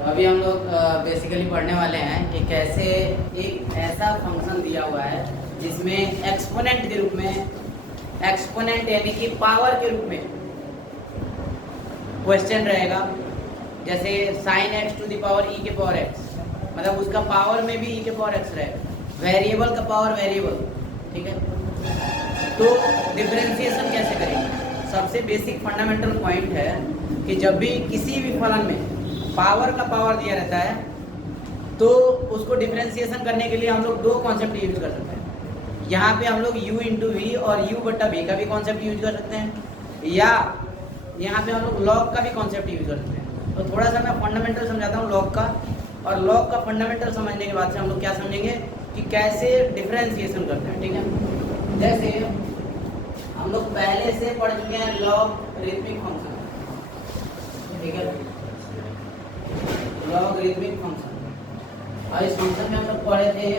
तो अभी हम लोग बेसिकली पढ़ने वाले हैं कि कैसे एक ऐसा फंक्शन दिया हुआ है जिसमें एक्सपोनेंट के रूप में, एक्सपोनेंट यानी कि पावर के रूप में क्वेश्चन रहेगा। जैसे sine X to the power E के पावर एक्स, मतलब उसका पावर में भी ई के पावर एक्स रहेगा, वेरिएबल का पावर वेरिएबल, ठीक है। तो डिफरेंशिएशन कैसे करेंगे? सबसे बेसिक फंडामेंटल पॉइंट है कि जब भी किसी भी फलन में पावर का पावर दिया रहता है तो उसको डिफरेंशिएशन करने के लिए हम लोग दो कॉन्सेप्ट यूज कर सकते हैं। यहाँ पे हम लोग u इंटू वी और u बट्टा v का भी कॉन्सेप्ट यूज कर सकते हैं, या यहाँ पे हम लोग लॉग का भी कॉन्सेप्ट यूज कर सकते हैं। तो थोड़ा सा मैं फंडामेंटल समझाता हूँ लॉग का, और लॉग का फंडामेंटल समझने के बाद से हम लोग क्या समझेंगे कि कैसे डिफरेंशिएशन करते हैं, ठीक है। जैसे हम लोग पहले से पढ़ चुके हैं लॉगरिथमिक फंक्शन, ठीक है, लॉगरिथमिक फंक्शन। और इस फंक्शन में हम लोग पढ़े थे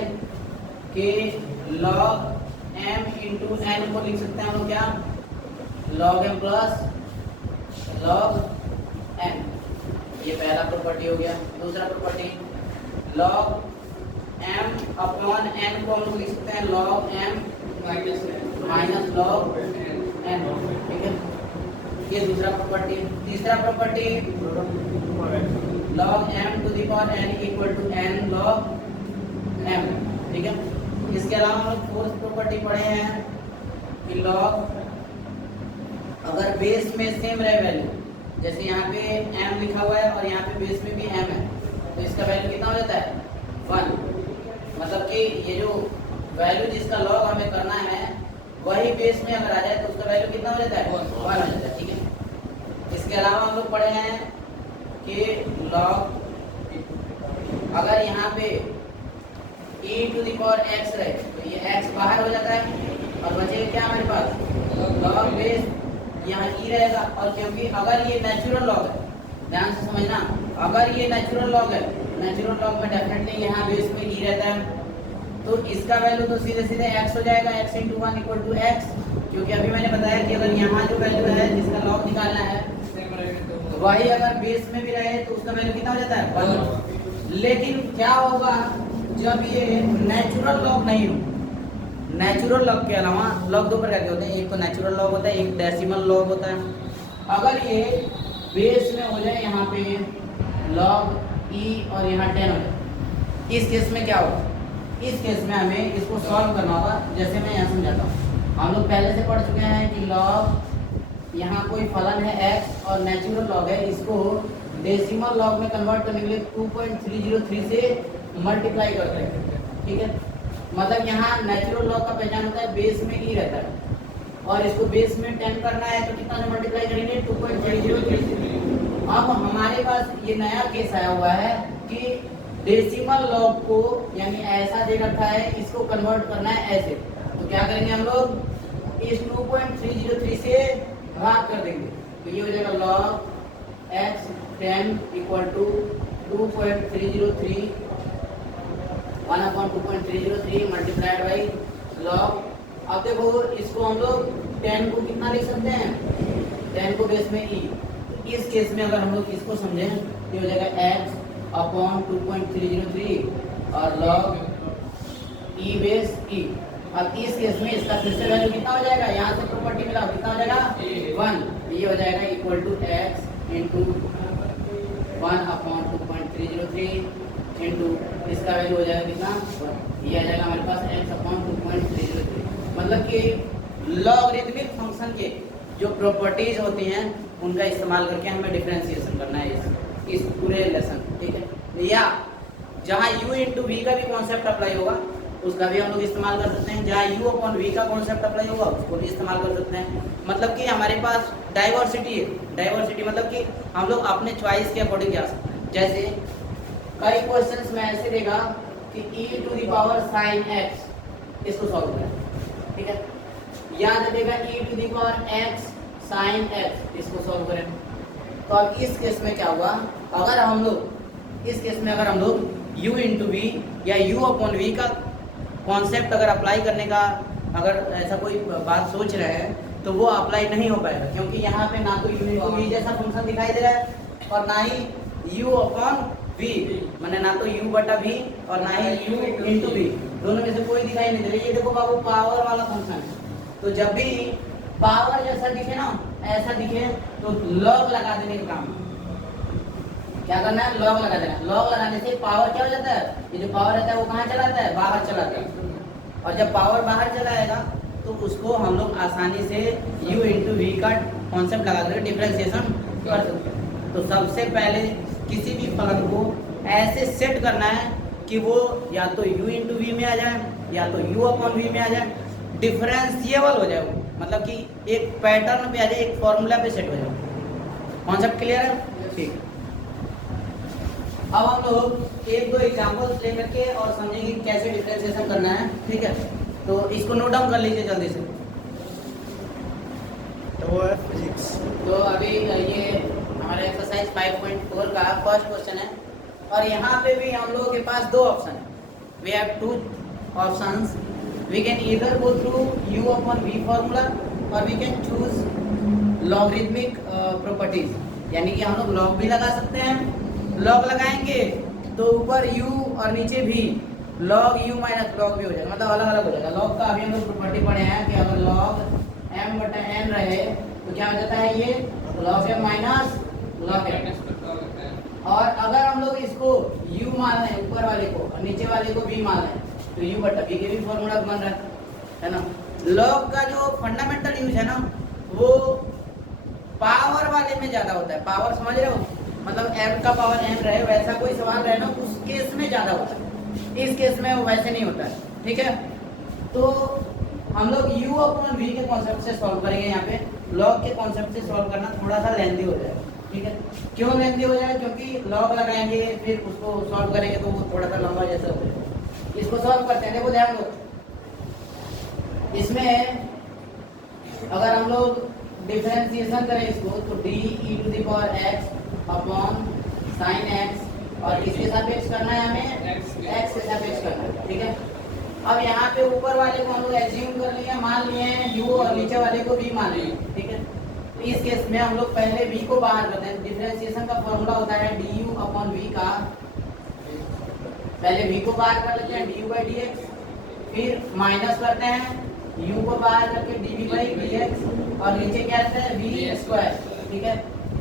कि log m इंटू n को लिख सकते हैं हम लोग क्या, log m plus log n, ये पहला प्रॉपर्टी हो गया। दूसरा property log m upon n को हम लोग लिख सकते हैं log m minus log n, ठीक है, ये दूसरा प्रॉपर्टी। तीसरा property log m to the power n equal to n log m, ठीक है। इसके अलावा हम लोग फोर्थ प्रॉपर्टी पढ़े हैं कि log अगर बेस में सेम रहे वैल्यू, जैसे यहाँ पे m लिखा हुआ है और यहाँ पे बेस में भी m है, तो इसका वैल्यू कितना हो जाता है 1। मतलब कि ये जो वैल्यू जिसका log हमें करना है वही बेस में अगर आ जाए तो उसका वैल्यू कितना हो जाता है 1 हो जाता है, ठीक है। इसके अलावा हम लोग पढ़े हैं कि log अगर यहाँ पे e to the power x रहे तो ये x बाहर हो जाता है और बचेगा क्या हमारे पास log बेस, यहाँ e रहेगा। और क्योंकि अगर ये नेचुरल लॉग है, ध्यान से समझना, अगर ये नेचुरल लॉग है, नेचुरल लॉग में डेफिनेटली यहाँ बेस में e रहता है, तो इसका वैल्यू तो सीधे सीधे x हो जाएगा, x into 1 equal to x। क्योंकि अभी मैंने बताया कि अगर यहाँ जो वैल्यू है जिसका लॉग निकालना है वही अगर बेस में भी रहे तो उसका वैल्यू कितना हो जाता है 1। लेकिन क्या होगा जब ये नेचुरल लॉग नहीं हो? नेचुरल लॉग के अलावा लॉग दो प्रकार के होते हैं, एक तो नेचुरल लॉग होता है, एक डेसिमल लॉग होता है। अगर ये बेस में हो जाए यहाँ पे log e और यहाँ 10 हो जाए, इस केस में क्या होगा? इस केस में हमें इसको सॉल्व करना होगा। जैसे मैं यहाँ समझाता हूँ, हम लोग पहले से पढ़ चुके हैं कि log यहाँ कोई फलन है x और नेचुरल लॉग है, इसको डेसिमल लॉग में कन्वर्ट करने के लिए 2.303 से मल्टीप्लाई करते हैं, ठीक है। मतलब यहाँ नेचुरल लॉग का पहचान होता है बेस में ही रहता है और इसको बेस में 10 करना है तो कितना से मल्टीप्लाई करेंगे 2.303 से। अब हमारे पास ये नया केस आया हुआ है कि डेसिमल लॉग को यानी ऐसा दे रखा है, इसको कन्वर्ट करना है ऐसे, तो क्या करेंगे हम लोग इस 2.303 से भाग कर देंगे, तो ये हो जाएगा log x 10 equal to 2.303 1/2.303 multiplied by log। अब देखो इसको हम लोग 10 को कितना लिख सकते हैं, 10 को बेस में e। इस केस में अगर हम लोग इसको समझें तो हो जाएगा x अपॉन 2.303 और log e बेस e। अब इस केस में इसका फिर से वैल्यू कितना हो जाएगा, यहाँ से प्रॉपर्टी मिला कितना हो जाएगा 1, ये हो जाएगा equal to x into 1/2.303 into इसका वैल्यू हो जाएगा कितना 1, ये आ जाएगा हमारे पास x अपॉन 2.303। मतलब कि लॉगरिथमिक फंक्शन के जो प्रॉपर्टीज होती हैं उनका इस्तेमाल करके हमें डिफरेंशिएशन करना है इस पूरे लेसन, ठीक है। या जहाँ u इंटू वी का भी कॉन्सेप्ट अप्लाई होगा उसका भी हम लोग इस्तेमाल कर सकते हैं, जहाँ u अपॉन v का कॉन्सेप्ट अप्लाई होगा उसको भी इस्तेमाल कर सकते हैं। मतलब कि हमारे पास डाइवर्सिटी है, डाइवर्सिटी मतलब कि हम लोग अपने चॉइस के अकॉर्डिंग जा सकते हैं। जैसे कई क्वेश्चंस में ऐसे देगा कि e to the power sine x, इसको सॉल्व करें, ठीक है, या देगा e to the power x sine x, इसको सॉल्व करें। तो अब इस केस में क्या हुआ, अगर हम लोग इस केस में अगर हम लोग u इंटू वी या u अपॉन वी का कॉन्सेप्ट अगर अप्लाई करने का अगर ऐसा कोई बात सोच रहे हैं तो वो अप्लाई नहीं हो पाएगा, क्योंकि यहाँ पे ना तो u इंटू वी जैसा फंक्शन दिखाई दे रहा है और ना ही u अपॉन v, मैंने ना तो u बटा v और ना ही u इंटू v, दोनों में से कोई दिखाई नहीं दे रही। ये देखो बाबू पावर वाला फंक्शन है, तो जब भी पावर जैसा दिखे ना, ऐसा दिखे तो लॉग लगा देने का काम। क्या करना है? लॉग लगा देना। लॉग लगाने से पावर क्या हो जाता है? ये जो पावर रहता है वो कहाँ चलाता है? बाहर चलाता है। और जब पावर बाहर चला जाएगा तो उसको हम लोग आसानी से u इंटू वी का कॉन्सेप्ट लगा कर डिफरेंशिएशन कर सकते हैं। तो सबसे पहले किसी भी फलन को ऐसे सेट करना है कि वो या तो u इंटू वी में आ जाए या तो u अपॉन वी में आ जाए, डिफरेंशिएबल हो जाए वो, मतलब कि एक पैटर्न पे आ जाए, एक फॉर्मूला पे सेट हो जाए। कॉन्सेप्ट क्लियर है? ठीक। अब हम लोग एक दो एग्जांपल्स लेकर के और समझेंगे कैसे डिफरेंशिएशन करना है। ठीक है, तो इसको नोट डाउन कर लीजिए जल्दी से। तो है फिजिक्स। तो अभी ये हमारा एक्सरसाइज 5.4 का फर्स्ट क्वेश्चन है और यहाँ पे भी हम लोगों के पास दो ऑप्शन है। We have two options, we can either go through u upon v formula और we can choose logarithmic properties, यानी कि हम लोग लॉग भी लगा सकते हैं। लॉग लगाएंगे तो ऊपर u और नीचे भी log u minus log v हो जाएगा, मतलब अलग अलग हो जाएगा। लॉग का अभी हम लोग प्रॉपर्टी पढ़े हैं कि अगर लॉग m बटा n रहे तो क्या हो जाता है? ये log m minus log n। और अगर हम लोग इसको u मान रहे हैं ऊपर वाले को और नीचे वाले को v मान रहे हैं तो u बटा v के भी फॉर्मूला बन रहा है ना। लॉग का जो फंडामेंटल यूज है ना वो पावर वाले में ज्यादा होता है। पावर समझ रहे हो? मतलब m का पावर m रहे, वैसा कोई सवाल रहे ना उस केस में ज्यादा होता है, इस केस में वो वैसे नहीं होता है। ठीक है, तो हम लोग u अपॉन v के कॉन्सेप्ट से सॉल्व करेंगे। यहाँ पे लॉग के कॉन्सेप्ट से सॉल्व करना थोड़ा सा लेंदी हो जाएगा। ठीक है, क्यों लेंदी हो जाएगा? क्योंकि लॉग लगाएंगे फिर उसको सॉल्व करेंगे तो वो थोड़ा सा लंबा जैसा हो जाएगा। इसको सॉल्व करते हैं। देखो ध्यान दो, इसमें अगर हम लोग डिफरेंशिएशन करें इसको तो d e to the power x upon sine x, और किसके सापेक्ष करना है? हमें x के सापेक्ष करना है। ठीक है, अब यहाँ पे ऊपर वाले को हम लोग एज्यूम कर लिए, मान लिए हैं u और नीचे वाले को v मान लिए। ठीक है, तो इस केस में हम लोग पहले v को बाहर करते हैं। डिफरेंशिएशन का फॉर्मूला होता है du अपॉन v का, पहले v को बाहर कर लेते हैं du बाई dx, फिर माइनस करते हैं u को बाहर करके dv बाई dx, और नीचे क्या रहता है? v square. ठीक है,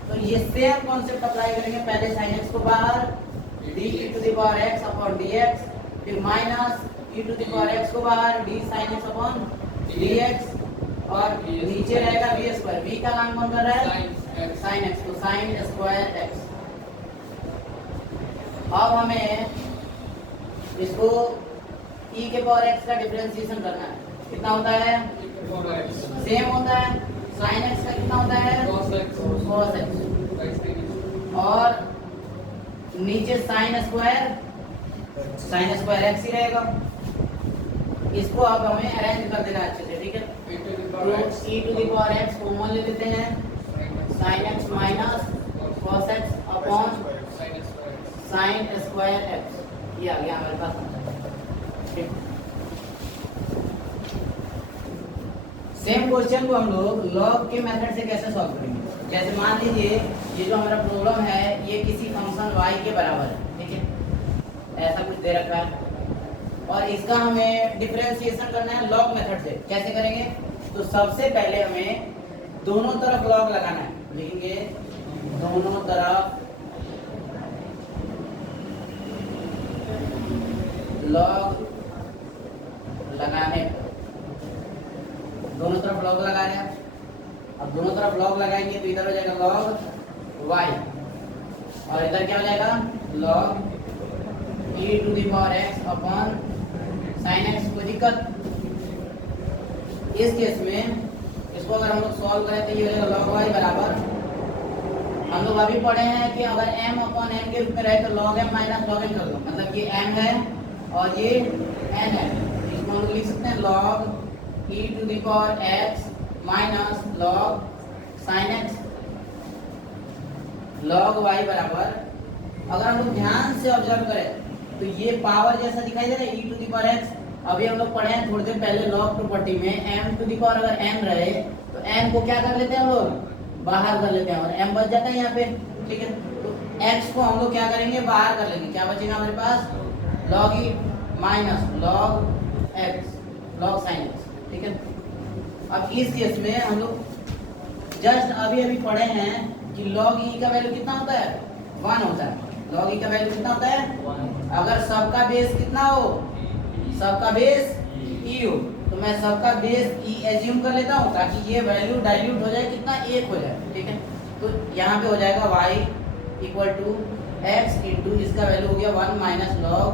तो ये सेम कॉन्सेप्ट अप्लाई करेंगे। पहले sin x को बाहर, d e to the power x upon dx, फिर minus e to the power x को बाहर, d sin x upon dx, और नीचे रहेगा v स्क्वायर। v का मान कौन कर रहा है? sin x, तो sin स्क्वायर x। अब हमें इसको e के पावर x का डिफरेंशिएशन करना है। कितना होता है? सेम होता है। sin x का कितना होता है? cos x, और नीचे sin स्क्वायर x ही रहेगा। इसको अब हमें अरेंज कर देना है अच्छे से। ठीक है, तो e to the power x common ले लेते हैं, sin x minus cos x upon sin square x, ये आ गया हमारे पास। सेम क्वेश्चन को हम लोग लॉग के मेथड से कैसे सॉल्व करेंगे? जैसे मान लीजिए ये जो हमारा प्रॉब्लम है ये किसी फंक्शन y के बराबर है। ठीक है, ऐसा कुछ दे रखा है और इसका हमें डिफरेंशिएशन करना है लॉग मेथड से। कैसे करेंगे? तो सबसे पहले हमें दोनों तरफ लॉग लगाना है। लिखेंगे दोनों तरफ लॉग लगाने, दोनों तरफ लॉग लगा रहे हैं। अब दोनों तरफ लॉग लगाएंगे तो इधर हो जाएगा लॉग y और इधर क्या हो जाएगा? Log e to the power x upon sin x। कोई दिक्कत? इस केस में इसको अगर हम लोग सॉल्व करें तो ये हो जाएगा लॉग y बराबर, हम लोग अभी पढ़े हैं कि अगर m अपॉन n के रूप में रहे तो log m minus log n कर दो, मतलब ये m है और ये n है। इसको हम लोग लिख सकते हैं log e to the power x minus log sin x log y बराबर, अगर हम लोग ध्यान से ऑब्जर्व करें तो ये पावर जैसा दिखाई दे रहा है e to the power x। अभी हम लोग पढ़े हैं थोड़ी देर पहले लॉग प्रॉपर्टी में m टू द पावर अगर m रहे तो m को क्या कर लेते हैं हम लोग? बाहर कर लेते हैं और m बच जाता है यहाँ पे। ठीक है, तो x को हम लोग क्या करेंगे, बाहर कर लेंगे, क्या बचेगा हमारे पास, log e minus log x, log sin x, ठीक है। अब इस केस में हम लोग जस्ट अभी अभी पढ़े हैं कि log e का वैल्यू कितना होता है, 1 होता है। log e का वैल्यू कितना होता है, 1। अगर सबका बेस कितना हो, सबका बेस e हो, तो मैं सबका बेस e एज्यूम कर लेता हूँ ताकि ये वैल्यू डाइल्यूट हो जाए, कितना, 1 हो जाए, ठीक है। तो यहाँ पे हो जाएगा y equal to x into इसका वैल्यू हो गया 1 minus log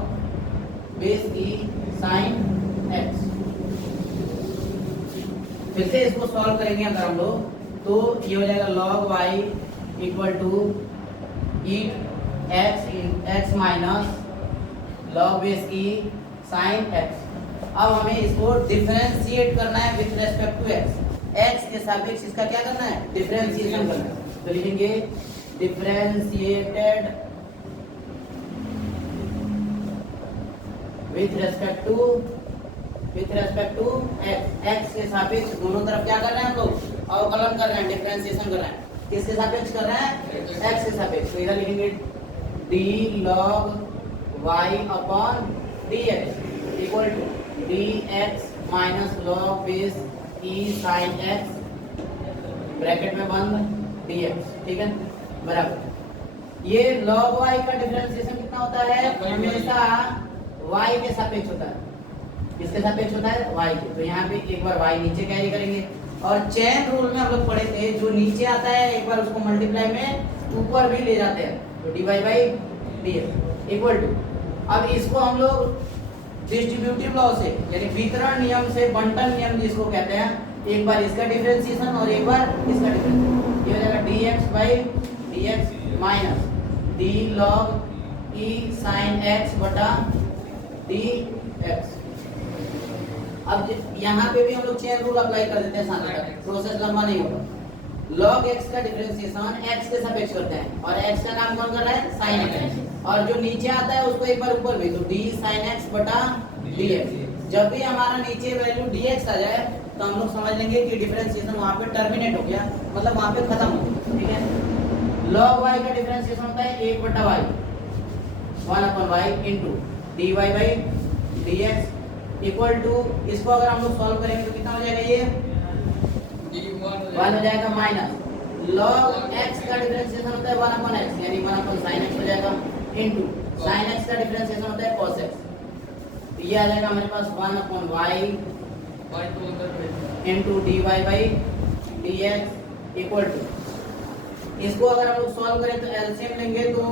base e sine x। फिर से इसको सॉल्व करेंगे अगर हम लोग, तो ये हो जाएगा log y equal to E x minus log base e sine x। अब हमें इसको डिफरेंशिएट करना है विथ रेस्पेक्ट टू x के सापेक्ष इसका क्या करना है, डिफरेंशिएशन करना है। तो लिखेंगे differentiated with respect to x के सापेक्ष दोनों तरफ क्या कर रहे हैं हम लोग, अवकलन कर रहे हैं, डिफरेंशिएशन कर रहे हैं। किसके सापेक्ष कर रहे हैं, x के सापेक्ष। तो इधर लिखेंगे d log y upon dx equal to dx minus log base e sin x bracket में बंद dx, ठीक है, बराबर। ये log y का डिफरेंशिएशन कितना होता है, हमेशा y के सापेक्ष होता है। किसके सापेक्ष होता है, y के। तो यहाँ पे एक बार y नीचे कैरी करेंगे, और चेन रूल में हम लोग पढ़े थे, जो नीचे आता है एक बार उसको मल्टीप्लाई में ऊपर भी ले जाते हैं, तो dy by dx equal to, अब इसको हम लोग डिस्ट्रीब्यूटिव लॉ से यानी वितरण नियम से, बंटन नियम जिसको कहते हैं, एक बार इसका डिफरेंशिएशन और एक बार इसका डिफरेंशिएशन, ये हो जाएगा dx by dx minus d log e sin x बटा dx। अब यहाँ पे भी हम लोग चेन रूल अप्लाई कर देते हैं, साथ में प्रोसेस लंबा नहीं होगा। log x का डिफरेंशिएशन x के सापेक्ष करते हैं, और x का काम कौन कर रहा है, sin x, और जो नीचे आता है उसको एक बार ऊपर भी, तो d sin x बटा dx। जब भी हमारा नीचे वैल्यू dx आ जाए तो हम लोग समझ लेंगे कि डिफरेंशिएशन वहाँ पे टर्मिनेट हो गया, मतलब वहाँ पे खत्म हो गया, ठीक है। log y का डिफरेंशिएशन होता है 1 बटा y, 1 upon y into dy by dx equal to, इसको अगर हम लोग सॉल्व करेंगे तो कितना हो जाएगा, ये 1 हो जाएगा माइनस log x का डिफरेंशिएशन होता है 1 अपॉन x, यानी 1 अपॉन sin x हो जाएगा, इंटू sin x का डिफरेंशिएशन होता है cos x, तो ये आ जाएगा हमारे पास 1 upon y into dy by dx equal to, इसको अगर हम लोग सॉल्व करें तो एलसीएम लेंगे तो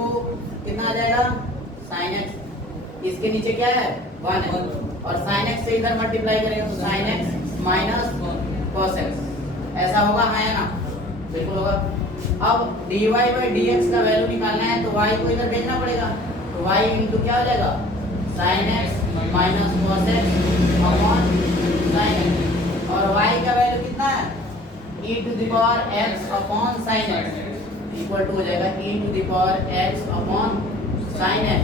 कितना आ जाएगा, sin x, इसके नीचे क्या है 1 है, और sin x से इधर मल्टीप्लाई करेंगे तो sin x minus cos x, ऐसा होगा, हाँ या ना, बिल्कुल होगा। अब dy बाई dx का वैल्यू निकालना है तो y को इधर भेजना पड़ेगा, तो y इंटू क्या हो जाएगा, sin x minus cos x upon sin x, और y का वैल्यू कितना है, e to the power x upon sin x equal to हो जाएगा e to the power x upon sin x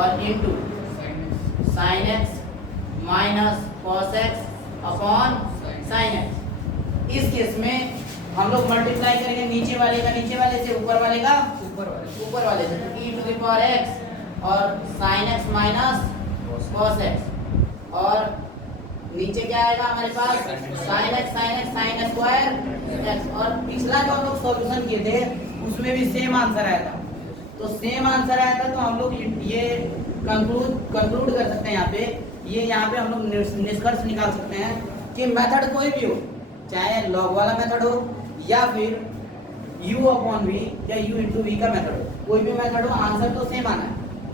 और into sin x minus cos x upon sin x। इस case में हम लोग मल्टीप्लाई करेंगे नीचे वाले का नीचे वाले से, ऊपर वाले का ऊपर वाले से, तो e to the power x और sin x minus cos x, और नीचे क्या आएगा हमारे पास sin x sin square x, और पिछला जो हम लोग सॉल्यूशन किए थे उसमें भी सेम आंसर आया था, तो सेम आंसर आया था, तो हम लोग ये कंक्लूड कर सकते हैं यहाँ पे हम लोग निष्कर्ष निकाल सकते हैं कि मेथड कोई भी हो, चाहे लॉग वाला मेथड हो या फिर u अपॉन v या u इंटू v का मेथड हो, कोई भी मेथड हो, आंसर तो सेम आना है,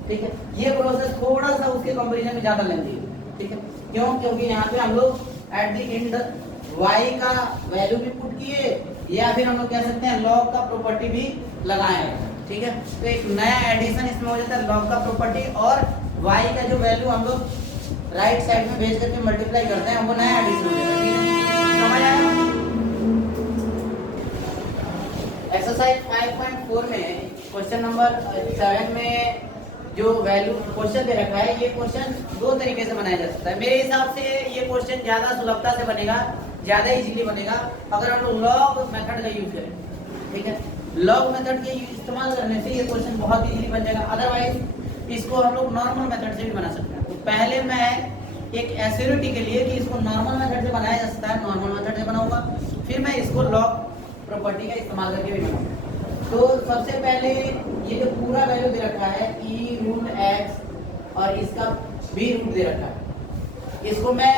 ठीक है। ये प्रोसेस थोड़ा सा उसके कंपैरिजन में ज़्यादा लेंदी है, ठीक है, क्यों, क्योंकि यहाँ पे हम लोग एट द एंड y का वैल्यू भी पुट किए, या फिर हम लोग कह सकते हैं लॉग का प्रॉपर्टी भी लगाए, ठीक है। तो एक नया एडिशन इसमें हो जाता है लॉग का प्रॉपर्टी, और y का जो वैल्यू हम लोग राइट साइड में भेज करके मल्टीप्लाई करते हैं, वो नया एडिशन हो जाता है, ठीक है, समझ आया। एक्सरसाइज 5.4 में क्वेश्चन नंबर 7 में जो वैल्यू क्वेश्चन दे रखा है, ये क्वेश्चन दो तरीके से बनाया जा सकता है। मेरे हिसाब से ये क्वेश्चन ज़्यादा सुलभता से बनेगा, ज़्यादा इजीली बनेगा अगर हम लोग लॉग मेथड का यूज करें, ठीक है। लॉग मेथड के इस्तेमाल करने से ये क्वेश्चन बहुत इजीली बन जाएगा। अदरवाइज इसको हम लोग नॉर्मल मेथड से भी बना सकते हैं। तो पहले मैं एक एस्योरिटी के लिए कि इसको नॉर्मल मेथड से बनाया जा सकता है, नॉर्मल मेथड से बनाऊंगा, फिर मैं इसको लॉग प्रॉपर्टी का इस्तेमाल करके भी बनाऊंगा। तो सबसे पहले ये जो पूरा वैल्यू दे रखा है ई रूट एक्स और इसका भी रूट दे रखा है, इसको मैं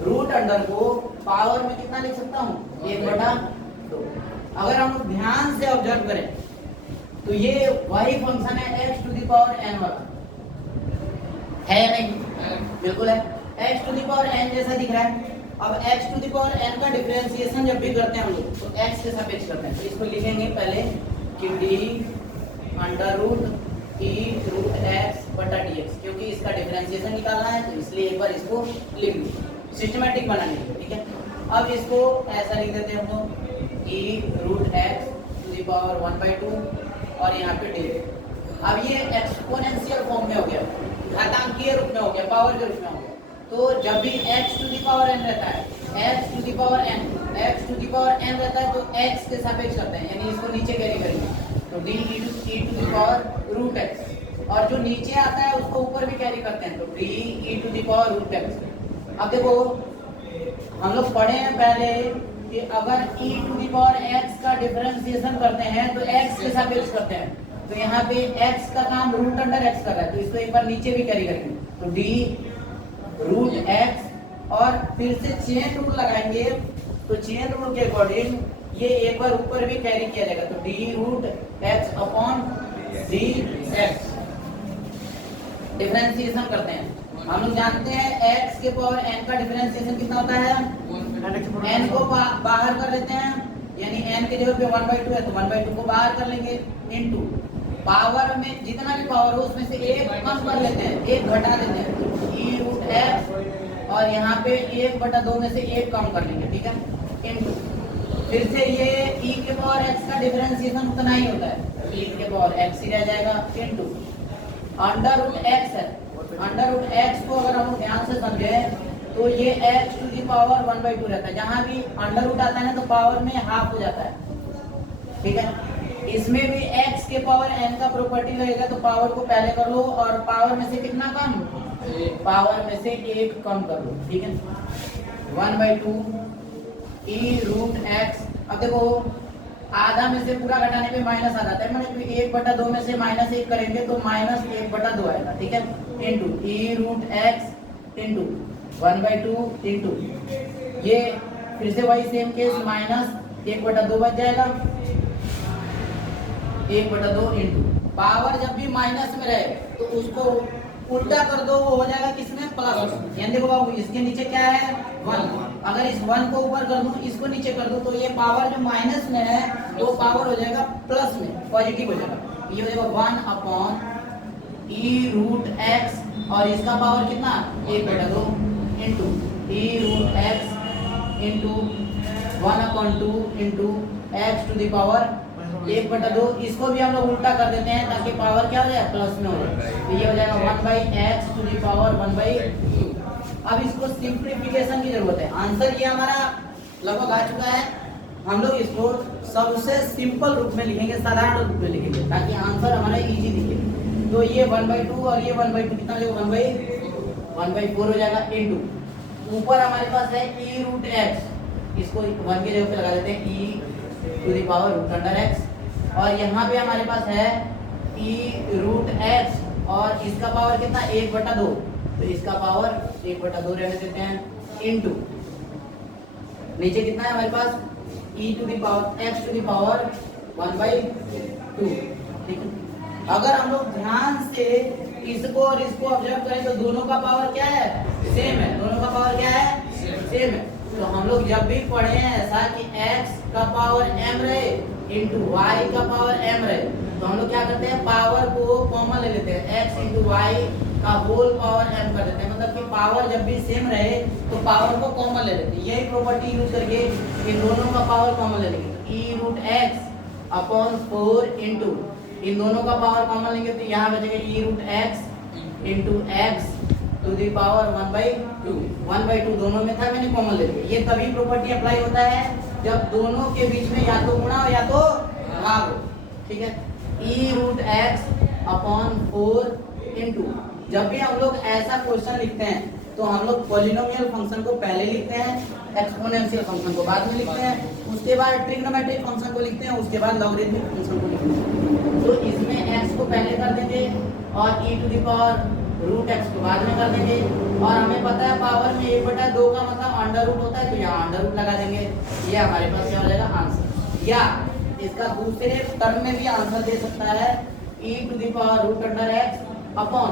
रूट अंडर को पावर में कितना लिख सकता हूँ, 1/2। अगर हम ध्यान से ऑब्जर्व करें तो ये वही फंक्शन है x to the power n वाला, है या नहीं? बिल्कुल है, x to the power n जैसा दिख रहा है। अब x to the power n का डिफरेंशिएशन जब भी करते हैं हम लोग तो x के सापेक्ष करते हैं। तो इसको लिखेंगे पहले कि d under root e root x बटा dx, क्योंकि इसका डिफरेंशिएशन निकालना है तो इसलिए एक बार इसको लिख लो सिस्टमैटिक बनाने के लिए, ठीक है। अब इसको ऐसा लिख देते हैं हम लोग e root x to the power 1/2 और यहाँ पे d। अब ये एक्सपोनेंशियल फॉर्म में हो गया, घातांकीय रूप में हो गया, पावर के रूप में हो गया। तो जब भी x to the power n रहता है, x to the power n, x to the power n रहता है तो x के सापेक्ष करते हैं, यानी इसको नीचे कैरी करेंगे तो d e to the power root x, और जो नीचे आता है उसको ऊपर भी कैरी करते हैं तो d e to the power root x। अब देखो हम लोग पढ़े हैं पहले कि अगर e to the power x का डिफरेंशिएशन करते हैं तो x के सापेक्ष करते हैं। तो यहाँ पे x का काम रूट अंडर x कर रहा है तो इसको एक बार नीचे भी कैरी करेंगे तो d रूट x, और फिर से चेन रूल लगाएंगे तो चेन रूल के अकॉर्डिंग ये एक बार ऊपर भी कैरी किया जाएगा तो d root x upon d x। Differentiation करते हैं, हम लोग जानते हैं x के पावर n का डिफरेंशिएशन कितना होता है, n को बाहर कर लेते हैं, यानी n की जगह पे 1/2 है तो 1/2 को बाहर कर लेंगे, इनटू पावर में जितना भी पावर हो उसमें से एक कम कर लेते हैं, एक घटा देते हैं तो e रूट x, और यहाँ पे 1/2 में से एक कम कर लेंगे, ठीक है, इनटू फिर से ये e के पावर x का डिफरेंशिएशन उतना ही होता है, e के पावर x ही रह जाएगा, इनटू अंडर रूट x है। अंडर रूट x को अगर हम ध्यान से समझें तो ये x टू द पावर 1/2 रहता है, जहां भी अंडर रूट आता है ना तो पावर में हाफ हो जाता है, ठीक है। इसमें भी x के पावर n का प्रॉपर्टी लगेगा तो पावर को पहले कर लो और पावर में से कितना कम, पावर में से एक कम कर लो, ठीक है। 1/2 e रूट x। अब देखो आधा में से पूरा घटाने पे माइनस आ जाता है, मतलब 1/2 में से -1 करेंगे तो -1/2 आएगा, ठीक है, into e root x into 1/2 into ये फिर से वही सेम केस -1/2 बच जाएगा, 1/2 इनटू पावर जब भी माइनस में रहे तो उसको उल्टा कर दो, वो हो जाएगा किसमें, प्लस। यानी देखो बाबू इसके नीचे क्या है 1, अगर इस 1 को ऊपर कर दूं इसको नीचे कर दूं तो ये पावर जो माइनस में है वो पावर हो जाएगा प्लस में, पॉजिटिव हो जाएगा। ये हो जाएगा 1/e रूट x और इसका पावर कितना 1/2 into e root x into 1/2 into x to the power 1/2। इसको भी हम लोग उल्टा कर देते हैं ताकि पावर क्या हो जाए, प्लस में हो जाए, तो ये हो जाएगा 1/x टू द पावर 1/2। अब इसको सिंप्लीफिकेशन की जरूरत है, आंसर ये हमारा लगभग आ चुका है, हम लोग इसको सबसे सिंपल रूप में लिखेंगे, साधारण रूप में लिखेंगे ताकि आंसर हमारा इजी दिखे। तो ये 1/2 और ये 1/2 कितना हो जाएगा 1/4 हो जाएगा, इनटू ऊपर हमारे पास है e रूट x, इसको 1 की जगह पे लगा देते हैं e to the power root under x, और यहाँ पे हमारे पास है e रूट x और इसका पावर कितना 1/2, तो इसका पावर 1/2 रहने देते हैं, इनटू नीचे कितना है हमारे पास e to the power x to the power 1/2, ठीक है। अगर हम लोग ध्यान से इसको और इसको ऑब्जर्व करें तो दोनों का पावर क्या है, सेम है, दोनों का पावर क्या है, सेम है। तो हम लोग जब भी पढ़े हैं ऐसा कि x का पावर m रहे इनटू y का पावर m रहे तो हम लोग क्या करते हैं, पावर को कॉमन ले लेते हैं, x इनटू y का होल पावर m कर देते हैं, मतलब कि पावर जब भी सेम रहे तो पावर को कॉमन ले लेते हैं। यही प्रॉपर्टी यूज करके इन दोनों का पावर कॉमन ले लेंगे, e root x upon 4 into इन दोनों का पावर कॉमन लेंगे तो यहाँ बचेगा e root x into x to the power 1/2 दोनों में था, मैंने कॉमन ले लिया। ये तभी प्रॉपर्टी अप्लाई होता है जब दोनों के बीच में या तो गुणा हो या तो भाग हो, ठीक है। ई रूट एक्स अपॉन 4 इंटू, जब भी हम लोग ऐसा क्वेश्चन लिखते हैं तो हम लोग पॉलिनोमियल फंक्शन को पहले लिखते हैं, एक्सपोनेंशियल फंक्शन को बाद में लिखते हैं, उसके बाद ट्रिग्नोमेट्रिक फंक्शन को लिखते हैं, उसके बाद लॉगरिथमिक फंक्शन को लिखते हैं। तो इसमें x को पहले कर देंगे और e to the power root x को बाद में कर देंगे। और हमें पता है पावर में 1/2 का मतलब अंडर रूट होता है, तो यहाँ अंडर रूट लगा देंगे। ये हमारे पास क्या हो जाएगा आंसर। या इसका दूसरे टर्म में भी आंसर दे सकता है e to the power root under x upon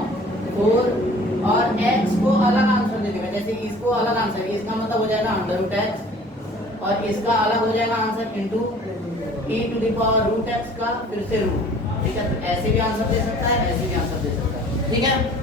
4 और x को अलग आंसर दे देगा। जैसे इसको अलग आंसर, इसका मतलब हो जाएगा अंडर रूट x और इसका अलग हो जाएगा answer into e to the power root x का फिर से रूट, ठीक है। तो ऐसे भी आंसर दे सकता है, ऐसे भी आंसर दे सकता है, ठीक है।